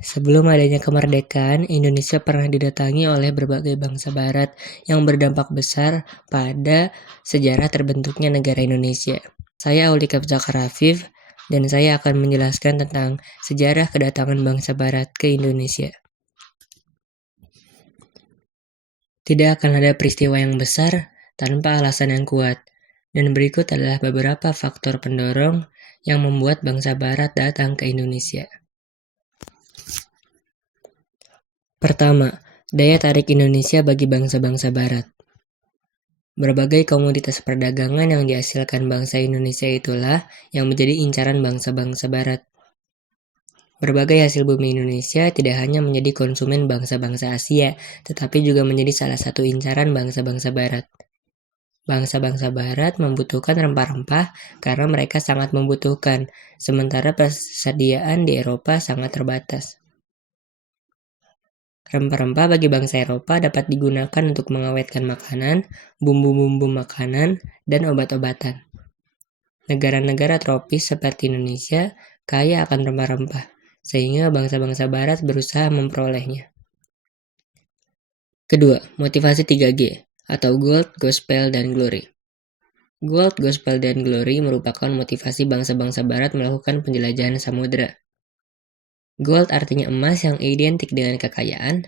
Sebelum adanya kemerdekaan, Indonesia pernah didatangi oleh berbagai bangsa barat yang berdampak besar pada sejarah terbentuknya negara Indonesia. Saya Aulika Zakar Afif, dan saya akan menjelaskan tentang sejarah kedatangan bangsa barat ke Indonesia. Tidak akan ada peristiwa yang besar tanpa alasan yang kuat, dan berikut adalah beberapa faktor pendorong yang membuat bangsa barat datang ke Indonesia. Pertama, daya tarik Indonesia bagi bangsa-bangsa barat. Berbagai komoditas perdagangan yang dihasilkan bangsa Indonesia itulah yang menjadi incaran bangsa-bangsa barat. Berbagai hasil bumi Indonesia tidak hanya menjadi konsumen bangsa-bangsa Asia, tetapi juga menjadi salah satu incaran bangsa-bangsa barat. Bangsa-bangsa barat membutuhkan rempah-rempah karena mereka sangat membutuhkan, sementara persediaan di Eropa sangat terbatas. Rempah-rempah bagi bangsa Eropa dapat digunakan untuk mengawetkan makanan, bumbu-bumbu makanan, dan obat-obatan. Negara-negara tropis seperti Indonesia kaya akan rempah-rempah, sehingga bangsa-bangsa barat berusaha memperolehnya. Kedua, motivasi 3G, atau Gold, Gospel, dan Glory. Gold, Gospel, dan Glory merupakan motivasi bangsa-bangsa barat melakukan penjelajahan samudera. Gold artinya emas yang identik dengan kekayaan,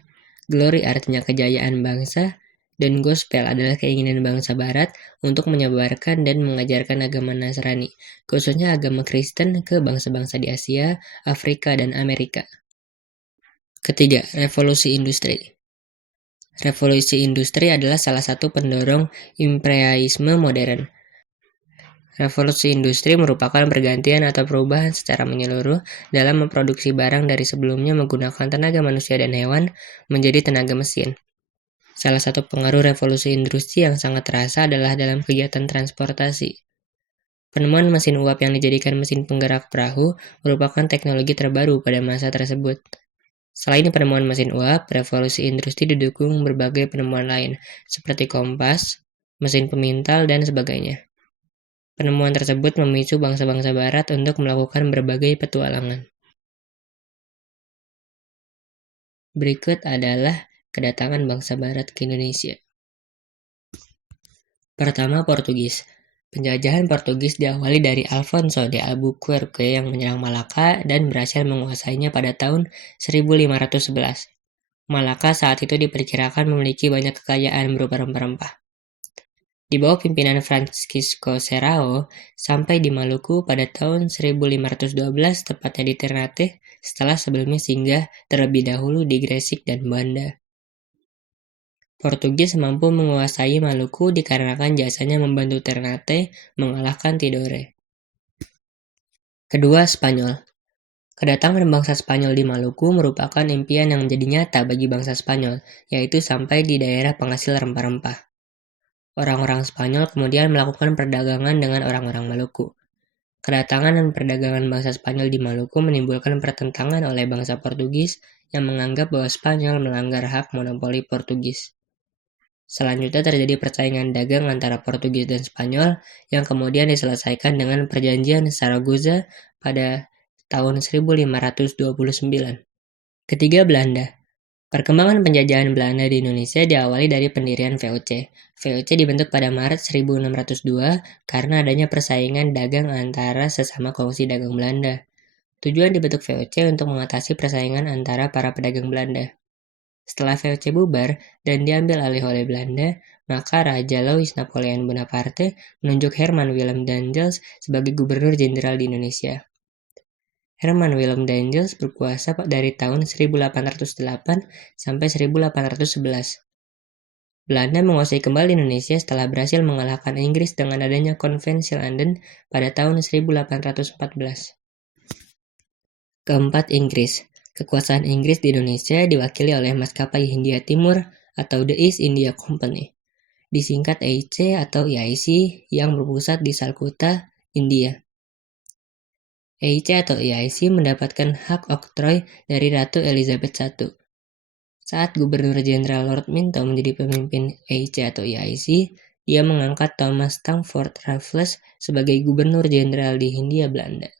glory artinya kejayaan bangsa, dan gospel adalah keinginan bangsa barat untuk menyebarkan dan mengajarkan agama Nasrani, khususnya agama Kristen ke bangsa-bangsa di Asia, Afrika, dan Amerika. Ketiga, revolusi industri. Revolusi industri adalah salah satu pendorong imperialisme modern. Revolusi industri merupakan pergantian atau perubahan secara menyeluruh dalam memproduksi barang dari sebelumnya menggunakan tenaga manusia dan hewan menjadi tenaga mesin. Salah satu pengaruh revolusi industri yang sangat terasa adalah dalam kegiatan transportasi. Penemuan mesin uap yang dijadikan mesin penggerak perahu merupakan teknologi terbaru pada masa tersebut. Selain penemuan mesin uap, revolusi industri didukung berbagai penemuan lain, seperti kompas, mesin pemintal, dan sebagainya. Penemuan tersebut memicu bangsa-bangsa barat untuk melakukan berbagai petualangan. Berikut adalah kedatangan bangsa barat ke Indonesia. Pertama, Portugis. Penjajahan Portugis diawali dari Alfonso de Albuquerque yang menyerang Malaka dan berhasil menguasainya pada tahun 1511. Malaka saat itu diperkirakan memiliki banyak kekayaan berupa rempah-rempah. Di bawah pimpinan Francisco Serrao sampai di Maluku pada tahun 1512, tepatnya di Ternate, setelah sebelumnya singgah terlebih dahulu di Gresik dan Banda. Portugis mampu menguasai Maluku dikarenakan jasanya membantu Ternate mengalahkan Tidore. Kedua, Spanyol. Kedatangan bangsa Spanyol di Maluku merupakan impian yang menjadi nyata bagi bangsa Spanyol, yaitu sampai di daerah penghasil rempah-rempah. Orang-orang Spanyol kemudian melakukan perdagangan dengan orang-orang Maluku. Kedatangan dan perdagangan bangsa Spanyol di Maluku menimbulkan pertentangan oleh bangsa Portugis yang menganggap bahwa Spanyol melanggar hak monopoli Portugis. Selanjutnya terjadi persaingan dagang antara Portugis dan Spanyol yang kemudian diselesaikan dengan Perjanjian Zaragoza pada tahun 1529. Ketiga, Belanda. Perkembangan penjajahan Belanda di Indonesia diawali dari pendirian VOC. VOC dibentuk pada Maret 1602 karena adanya persaingan dagang antara sesama kongsi dagang Belanda. Tujuan dibentuk VOC untuk mengatasi persaingan antara para pedagang Belanda. Setelah VOC bubar dan diambil alih oleh Belanda, maka Raja Louis Napoleon Bonaparte menunjuk Herman Willem Daendels sebagai gubernur jenderal di Indonesia. Herman Willem Daendels berkuasa dari tahun 1808 sampai 1811. Belanda menguasai kembali Indonesia setelah berhasil mengalahkan Inggris dengan adanya Konvensi London pada tahun 1814. Keempat, Inggris. Kekuasaan Inggris di Indonesia diwakili oleh maskapai Hindia Timur atau The East India Company, disingkat EIC atau EIC, yang berpusat di Calcutta, India. EIC atau EIC mendapatkan hak oktroy dari Ratu Elizabeth I. Saat Gubernur Jenderal Lord Minto menjadi pemimpin EIC atau EIC, dia mengangkat Thomas Stamford Raffles sebagai Gubernur Jenderal di Hindia Belanda.